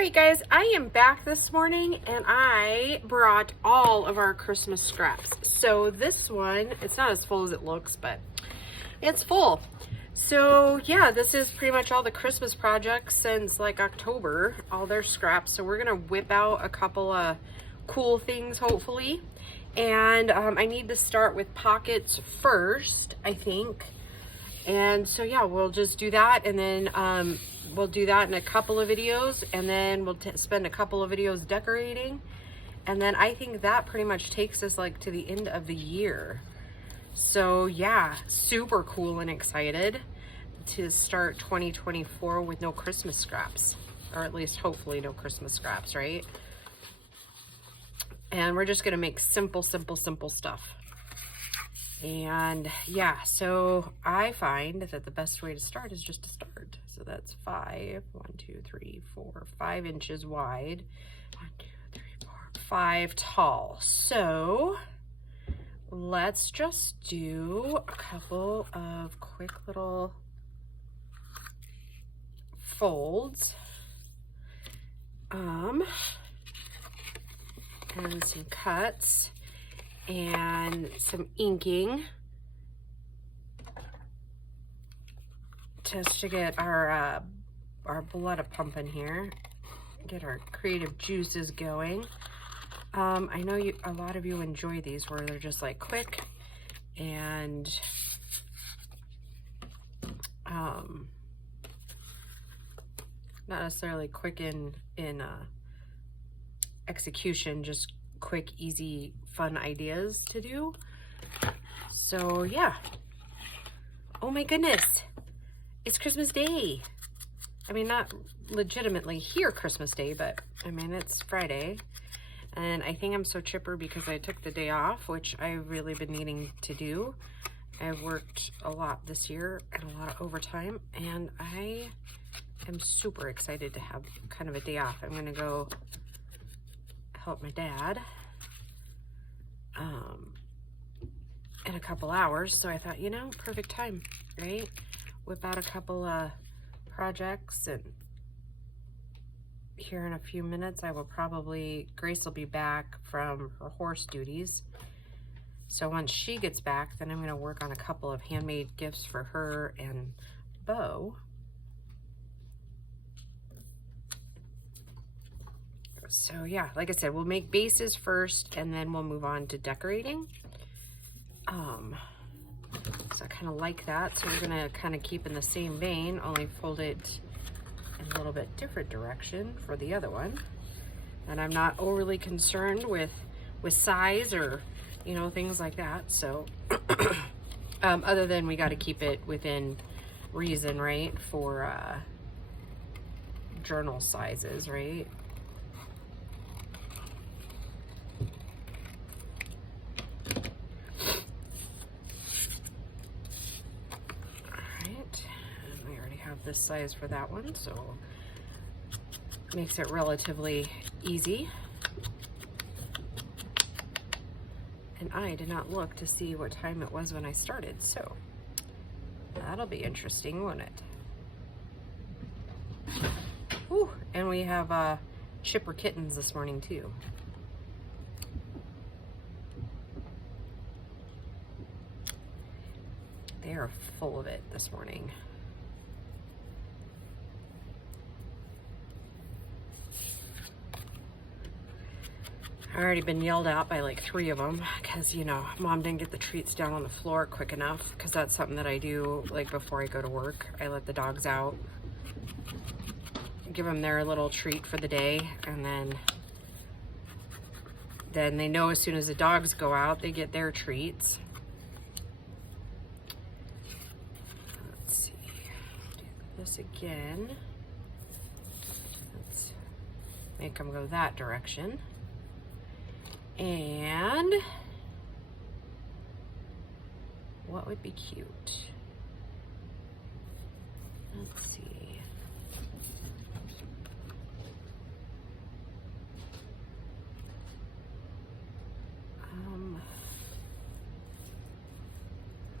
Alright guys, I am back this morning and I brought all of our Christmas scraps. So this one, it's not as full as it looks, but it's full. So yeah, this is pretty much all the Christmas projects since like October, all their scraps. So we're gonna whip out a couple of cool things hopefully. And I need to start with pockets first, I think. And so yeah, we'll just do that, and then we'll do that in a couple of videos, and then we'll spend a couple of videos decorating, and then I think that pretty much takes us like to the end of the year. So yeah, super cool and excited to start 2024 with no Christmas scraps, or at least hopefully no Christmas scraps, right? And we're just gonna make simple stuff. And yeah, so I find that the best way to start is just to start. So that's 5 inches wide, 5 tall. So let's just do a couple of quick little folds, and some cuts and some inking just to get our blood pumping here, get our creative juices going. I know a lot of you enjoy these where they're just like quick and not necessarily quick in execution, just quick, easy, fun ideas to do. So yeah. Oh my goodness, it's Christmas Day. I mean, not legitimately here Christmas Day, but I mean, it's Friday. And I think I'm so chipper because I took the day off, which I've really been needing to do. I've worked a lot this year and a lot of overtime, and I am super excited to have kind of a day off. I'm gonna go help my dad in a couple hours, so I thought, you know, perfect time, right? Whip out a couple of projects, and here in a few minutes Grace will be back from her horse duties. So once she gets back, then I'm going to work on a couple of handmade gifts for her and Bo. So yeah, like I said, we'll make bases first and then we'll move on to decorating. So I kind of like that. So we're gonna kind of keep in the same vein, only fold it in a little bit different direction for the other one. And I'm not overly concerned with size or, you know, things like that. So other than we got to keep it within reason, right? For journal sizes, right? This size for that one, so makes it relatively easy. And I did not look to see what time it was when I started, so that'll be interesting, won't it? Ooh, and we have chipper kittens this morning too. They are full of it this morning. I already been yelled at by like 3 of them because, you know, Mom didn't get the treats down on the floor quick enough, because that's something that I do like before I go to work. I let the dogs out, give them their little treat for the day, and then they know as soon as the dogs go out, they get their treats. Let's see, do this again. Let's make them go that direction. And what would be cute? Let's see. I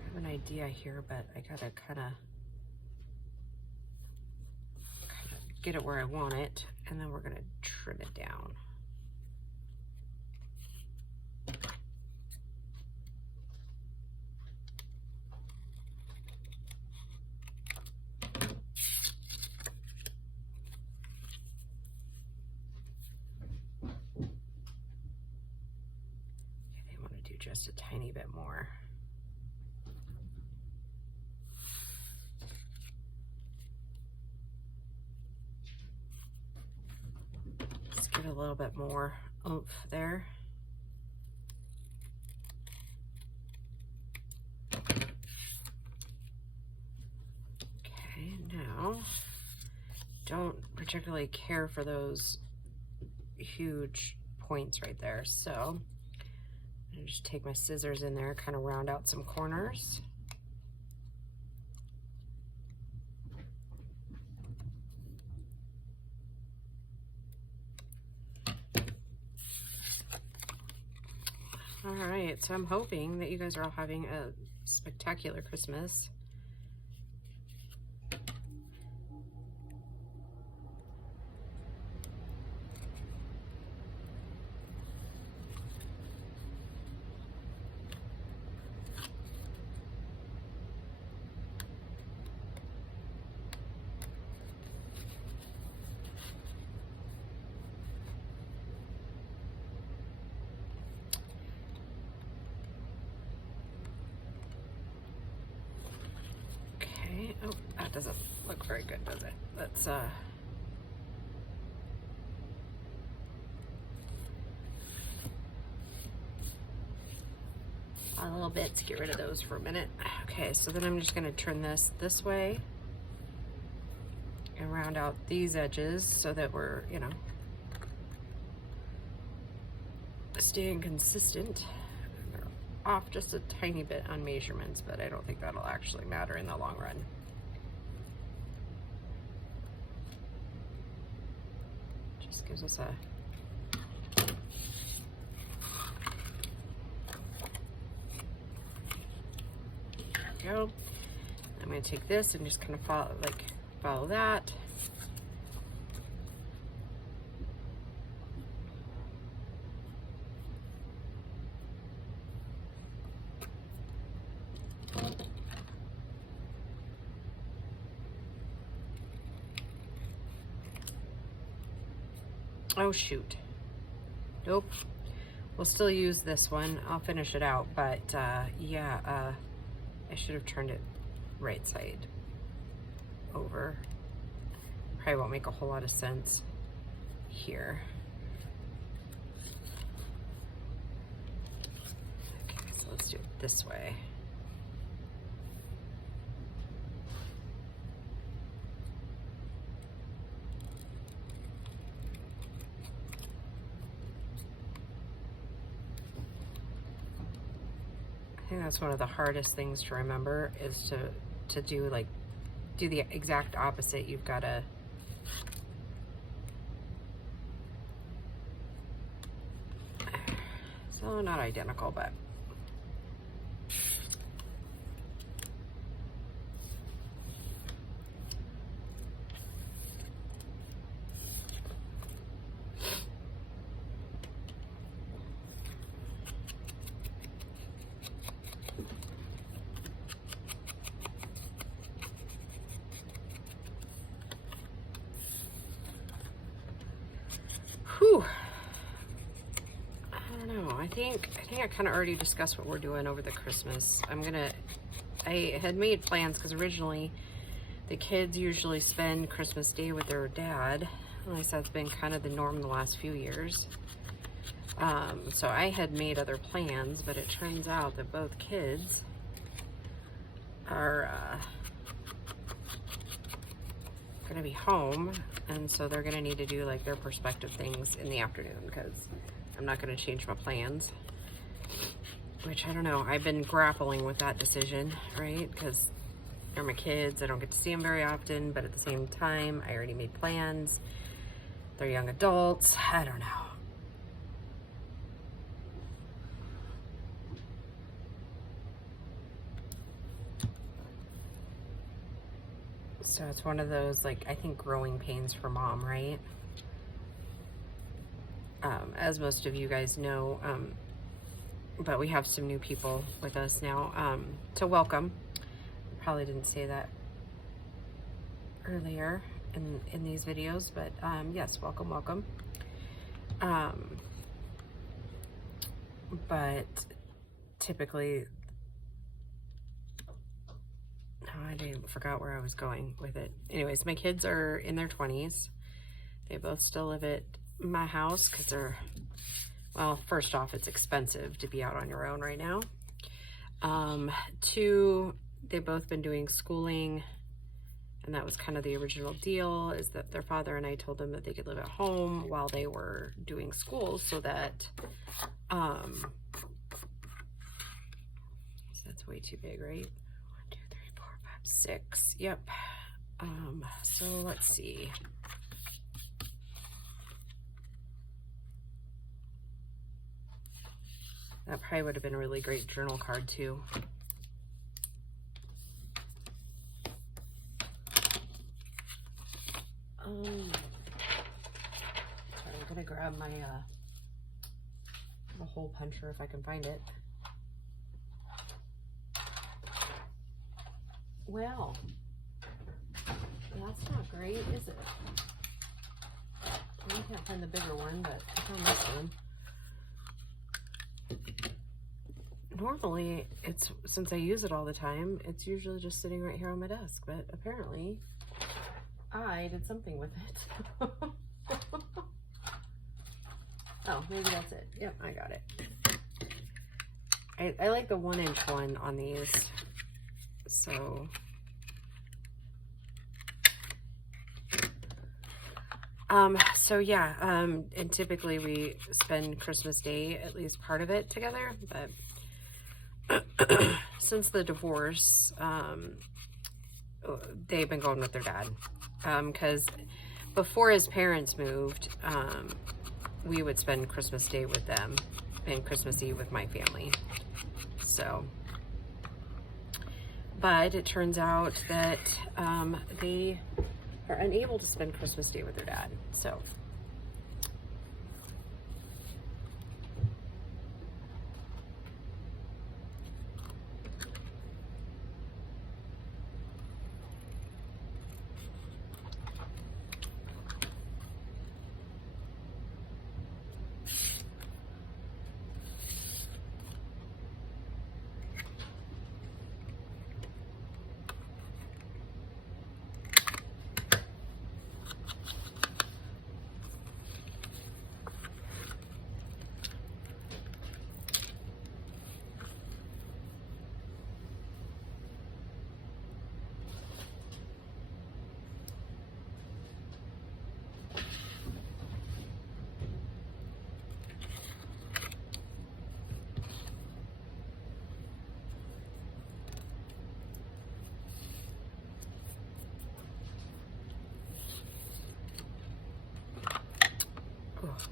have an idea here, but I gotta kind of get it where I want it. and then we're gonna trim it down. Okay, I want to do just a tiny bit more. Just get a little bit more oomph there. Okay, now don't particularly care for those huge points right there, so I just take my scissors in there, kind of round out some corners. All right, so I'm hoping that you guys are all having a spectacular Christmas. Oh, that doesn't look very good, does it? Let's a little bits, get rid of those for a minute. Okay, so then I'm just gonna turn this way and round out these edges so that we're, you know, staying consistent. They're off just a tiny bit on measurements, but I don't think that'll actually matter in the long run. Just gives us a go. I'm going to take this and just kind of follow that. Oh shoot. Nope. We'll still use this one. I'll finish it out, but yeah, I should have turned it right side over. Probably won't make a whole lot of sense here. Okay, so let's do it this way. I think that's one of the hardest things to remember is to do the exact opposite. You've got to so not identical, but whew. I don't know. I think I kind of already discussed what we're doing over the Christmas. I had made plans because originally the kids usually spend Christmas Day with their dad. At least that's been kind of the norm the last few years. So I had made other plans, but it turns out that both kids are going to be home, and so they're going to need to do like their perspective things in the afternoon because I'm not going to change my plans, which I don't know. I've been grappling with that decision, right? Because they're my kids. I don't get to see them very often, but at the same time, I already made plans. They're young adults. I don't know. So it's one of those, like, I think growing pains for mom, right? as most of you guys know, but we have some new people with us now to welcome. Probably didn't say that earlier in these videos, but yes, welcome. But typically, I forgot where I was going with it. Anyways, my kids are in their 20s. They both still live at my house because they're, well, first off, it's expensive to be out on your own right now. Two, they've both been doing schooling, and that was kind of the original deal, is that their father and I told them that they could live at home while they were doing school, so that, that's way too big, right? 1, 2, 3, 4, 5, 6. Yep. So let's see. That probably would have been a really great journal card too. Sorry, I'm gonna grab my the hole puncher if I can find it. Well, that's not great, is it? I can't find the bigger one, but I found this one. Normally, it's, since I use it all the time, it's usually just sitting right here on my desk, but apparently I did something with it. Oh, maybe that's it. Yep, I got it. I like the 1-inch one on these. So yeah, and typically we spend Christmas Day, at least part of it, together, but since the divorce, they've been going with their dad, because before his parents moved, we would spend Christmas Day with them and Christmas Eve with my family. So, but it turns out that they are unable to spend Christmas Day with their dad. So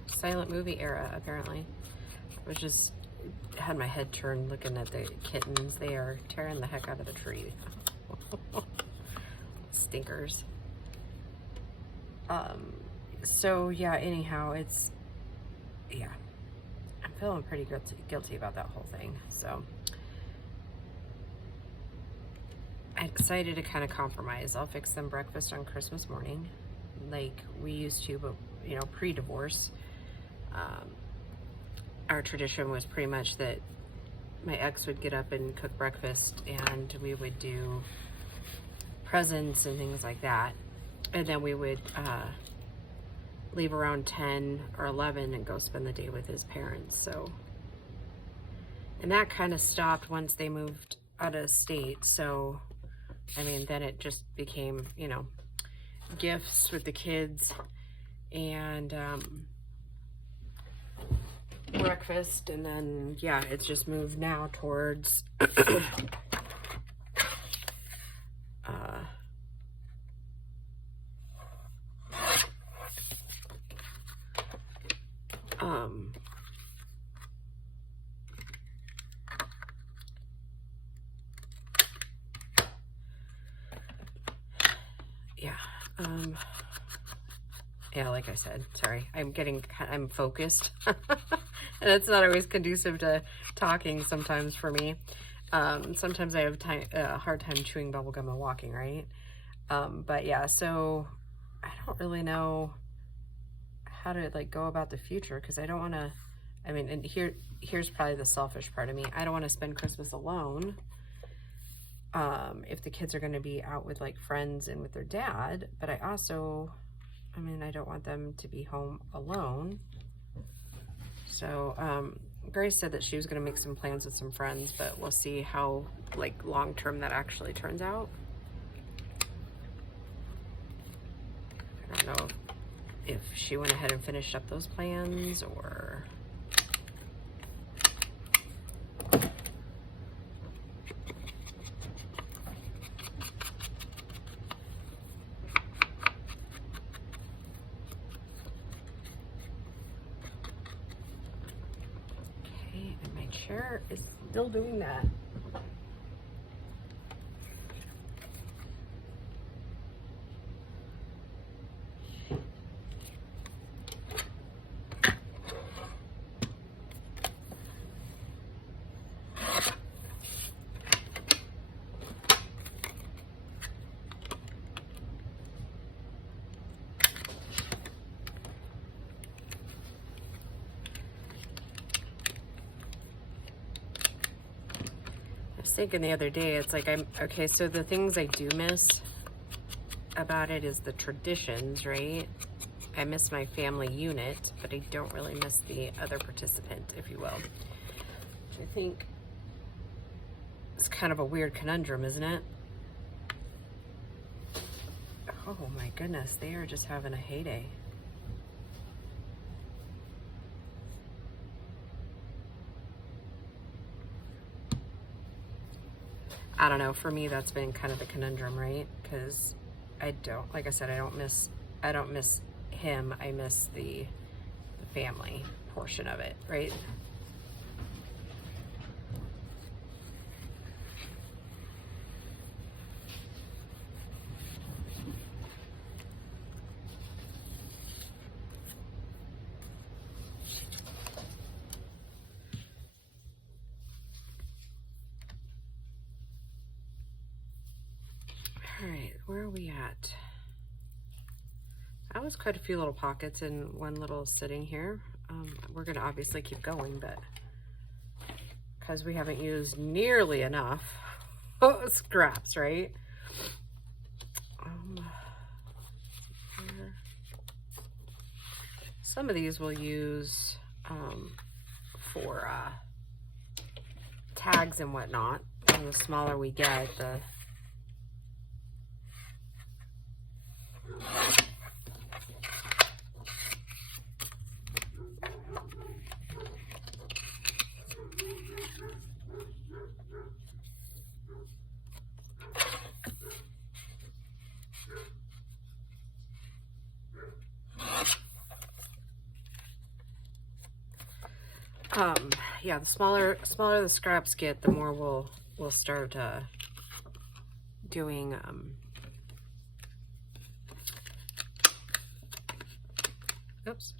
silent movie era, apparently. I was just had my head turned looking at the kittens. They are tearing the heck out of the tree. Stinkers. So yeah, anyhow, it's, yeah, I'm feeling pretty guilty about that whole thing. So I'm excited to kind of compromise. I'll fix them breakfast on Christmas morning like we used to, but you know, pre-divorce. Our tradition was pretty much that my ex would get up and cook breakfast, and we would do presents and things like that, and then we would leave around 10 or 11 and go spend the day with his parents. So, and that kind of stopped once they moved out of state. So I mean, then it just became, you know, gifts with the kids and breakfast, and then yeah, it's just moved now towards Yeah, like I said, sorry, I'm focused. And it's not always conducive to talking sometimes for me. Sometimes I have a hard time chewing bubblegum and walking, right? But yeah, so I don't really know how to like go about the future, because I don't want to, I mean, and here's probably the selfish part of me. I don't want to spend Christmas alone. If the kids are going to be out with like friends and with their dad, but I also, I mean, I don't want them to be home alone. So, Grace said that she was going to make some plans with some friends, but we'll see how like long-term that actually turns out. I don't know if she went ahead and finished up those plans or... Okay, and my chair is still doing that. Thinking the other day, it's like okay, so the things I do miss about it is the traditions, right? I miss my family unit, but I don't really miss the other participant, if you will. I think it's kind of a weird conundrum, isn't it? Oh my goodness, they are just having a heyday. I don't know, for me that's been kind of the conundrum, right? Because I don't, like I said, I don't miss him, I miss the family portion of it, right? All right, where are we at? That was quite a few little pockets in one little sitting here. We're gonna obviously keep going, but because we haven't used nearly enough scraps, right? Some of these we'll use for tags and whatnot. And the smaller we get, the yeah, the smaller the scraps get, the more we'll start doing oops.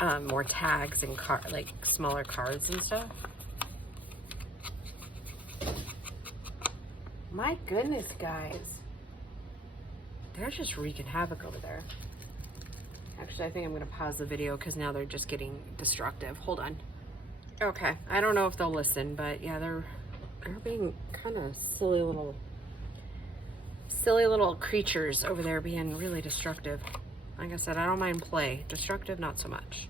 More tags and like smaller cards and stuff. My goodness, guys. They're just wreaking havoc over there. Actually, I think I'm going to pause the video because now they're just getting destructive. Hold on. Okay, I don't know if they'll listen, but yeah, they're being kind of silly little creatures over there, being really destructive. Like I said, I don't mind play. Destructive, not so much.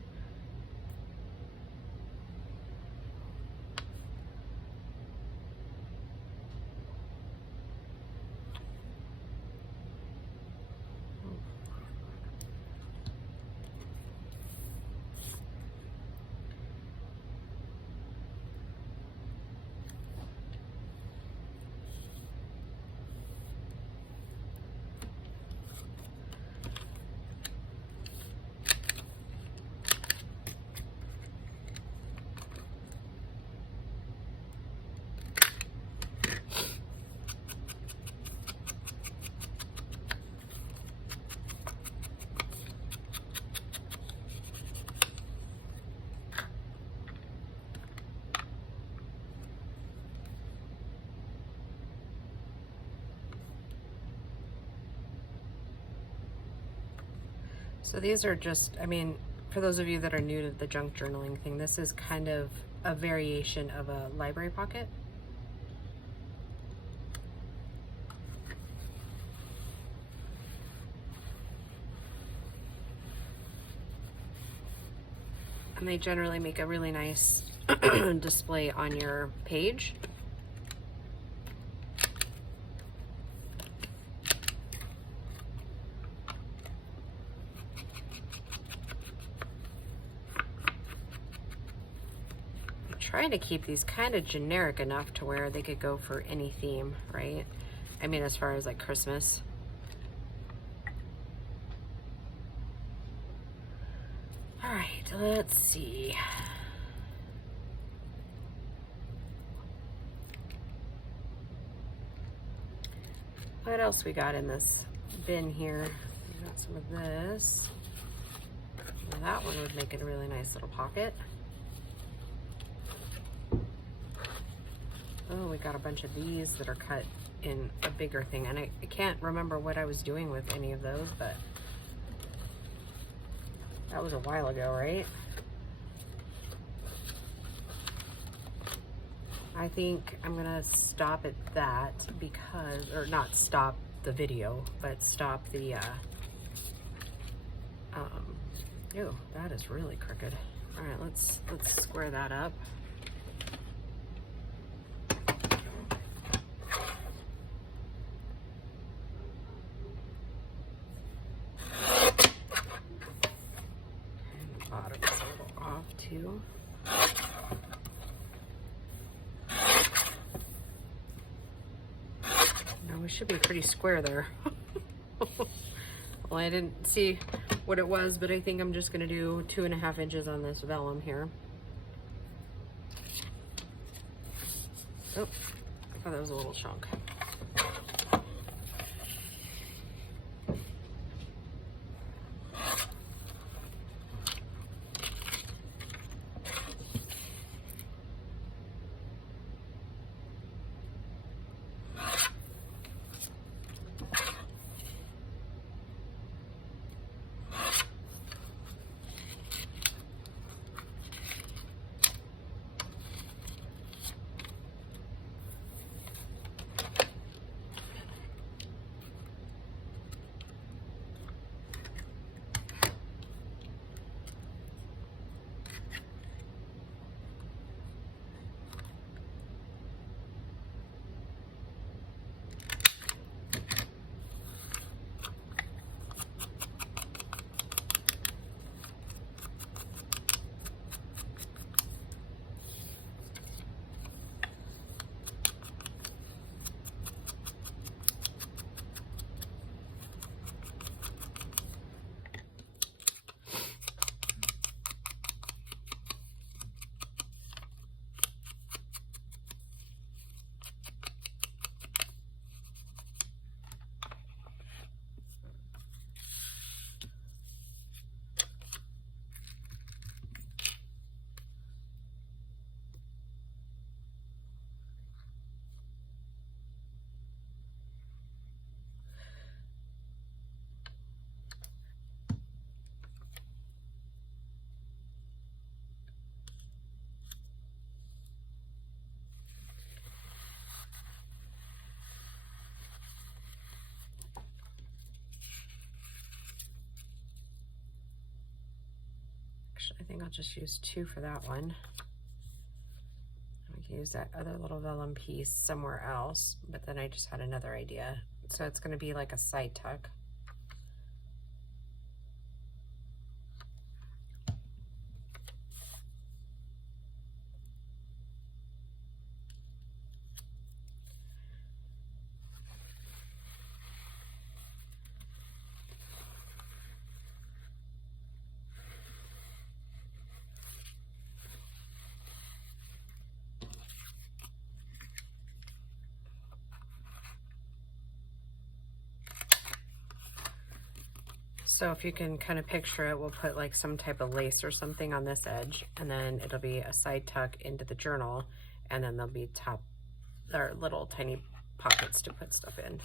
So these are just, I mean, for those of you that are new to the junk journaling thing, this is kind of a variation of a library pocket. And they generally make a really nice display on your page. I'm trying to keep these kind of generic enough to where they could go for any theme, right? I mean, as far as like Christmas. All right, let's see. What else we got in this bin here? We got some of this. Now that one would make it a really nice little pocket. Oh, we got a bunch of these that are cut in a bigger thing. And I can't remember what I was doing with any of those, but that was a while ago, right? I think I'm gonna stop at that because, or not stop the video, but stop the, ew, that is really crooked. All right, let's square that up. Bottom is a little off too. No, we should be pretty square there. Well, I didn't see what it was, but I think I'm just gonna do 2.5 inches on this vellum here. Oh, I thought that was a little chunk. I think I'll just use 2 for that one. I can use that other little vellum piece somewhere else, but then I just had another idea. So it's going to be like a side tuck. So if you can kind of picture it, we'll put like some type of lace or something on this edge, and then it'll be a side tuck into the journal, and then there'll be top or little tiny pockets to put stuff in.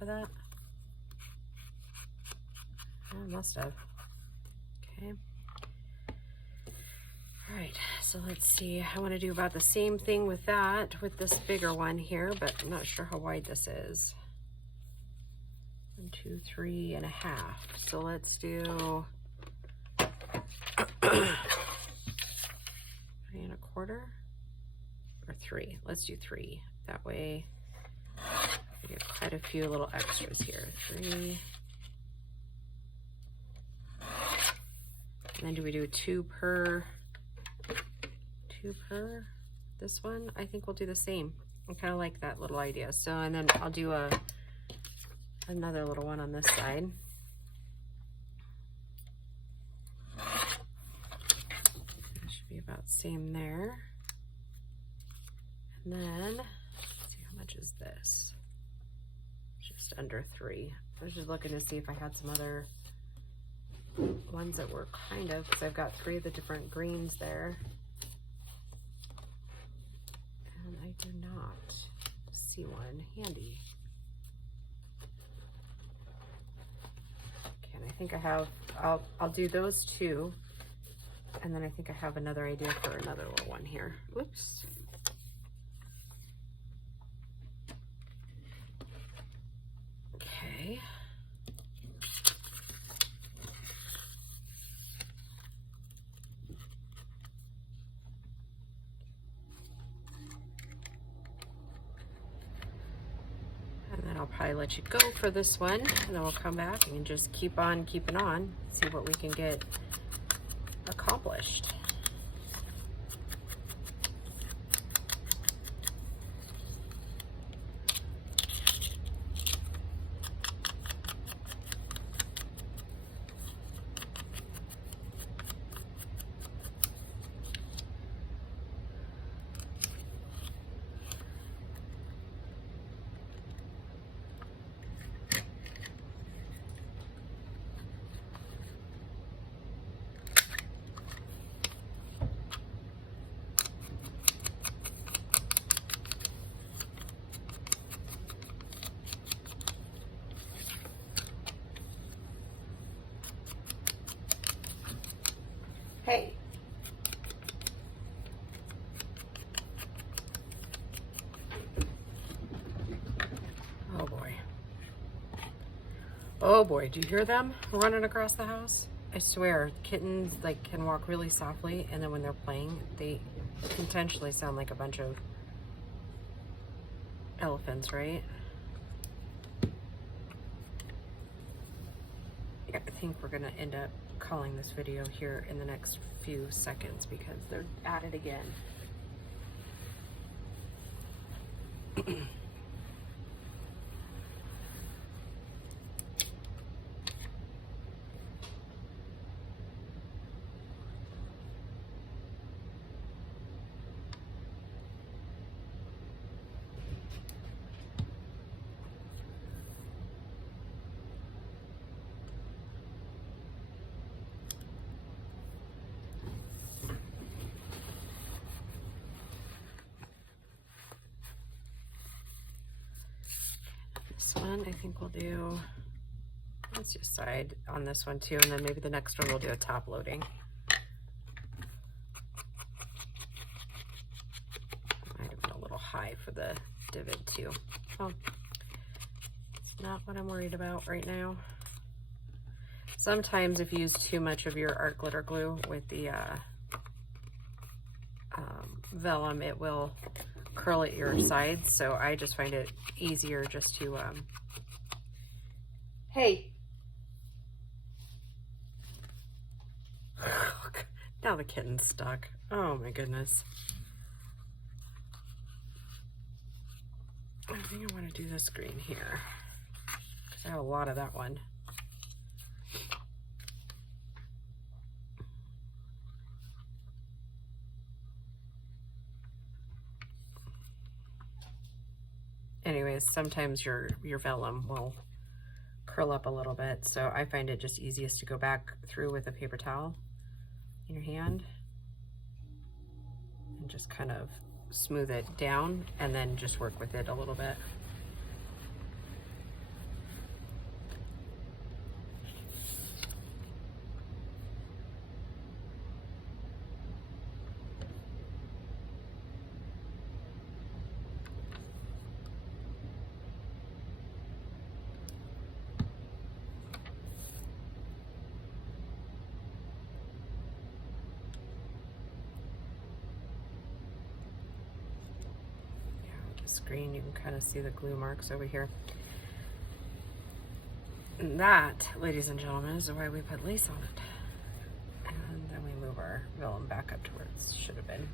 top of that? Oh, it must have. Okay. All right, so let's see. I want to do about the same thing with that, with this bigger one here, but I'm not sure how wide this is. 1, 2, 3.5. So let's do 3.25 or 3. Let's do 3. That way we get quite a few little extras here. 3. And then do we do 2 per? 2 per this one? I think we'll do the same. I kind of like that little idea. So, and then I'll do another little one on this side. That should be about the same there. And then, let's see, how much is this? Just under 3. I was just looking to see if I had some other ones that were kind of, because I've got 3 of the different greens there. And I do not see one handy. Okay, and I think I have, I'll do those 2. And then I think I have another idea for another little one here. Whoops. Okay. And then I'll probably let you go for this one, and then we'll come back and just keep on keeping on, see what we can get accomplished. Hey. Oh boy. Oh boy, do you hear them running across the house? I swear, kittens like can walk really softly, and then when they're playing, they intentionally sound like a bunch of elephants, right? I think we're gonna end up calling this video here in the next few seconds because they're at it again. This one, I think we'll do, let's just side on this one too, and then maybe the next one we'll do a top loading. Might have been a little high for the divot too. Oh, it's not what I'm worried about right now. Sometimes if you use too much of your art glitter glue with the vellum, it will curl at your sides, so I just find it easier just to hey, now the kitten's stuck. Oh my goodness. I think I want to do this green here because I have a lot of that one. Anyways, sometimes your vellum will curl up a little bit, so I find it just easiest to go back through with a paper towel in your hand and just kind of smooth it down and then just work with it a little bit. screen, you can kind of see the glue marks over here. And that, ladies and gentlemen, is the way we put lace on it. And then we move our vellum back up to where it should have been.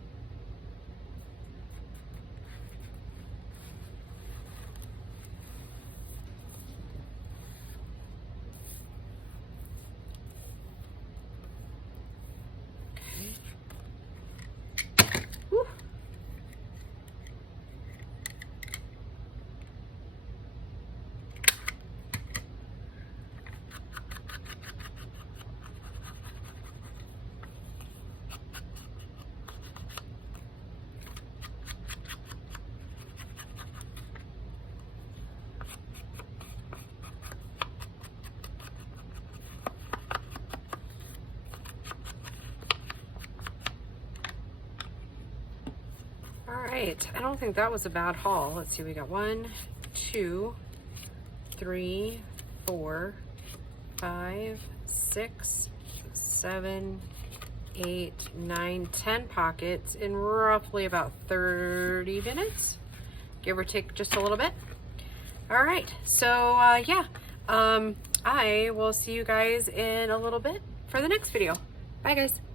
Alright, I don't think that was a bad haul. Let's see, we got 1, 2, 3, 4, 5, 6, 7, 8, 9, 10 pockets in roughly about 30 minutes, give or take just a little bit. Alright, so yeah, I will see you guys in a little bit for the next video. Bye guys.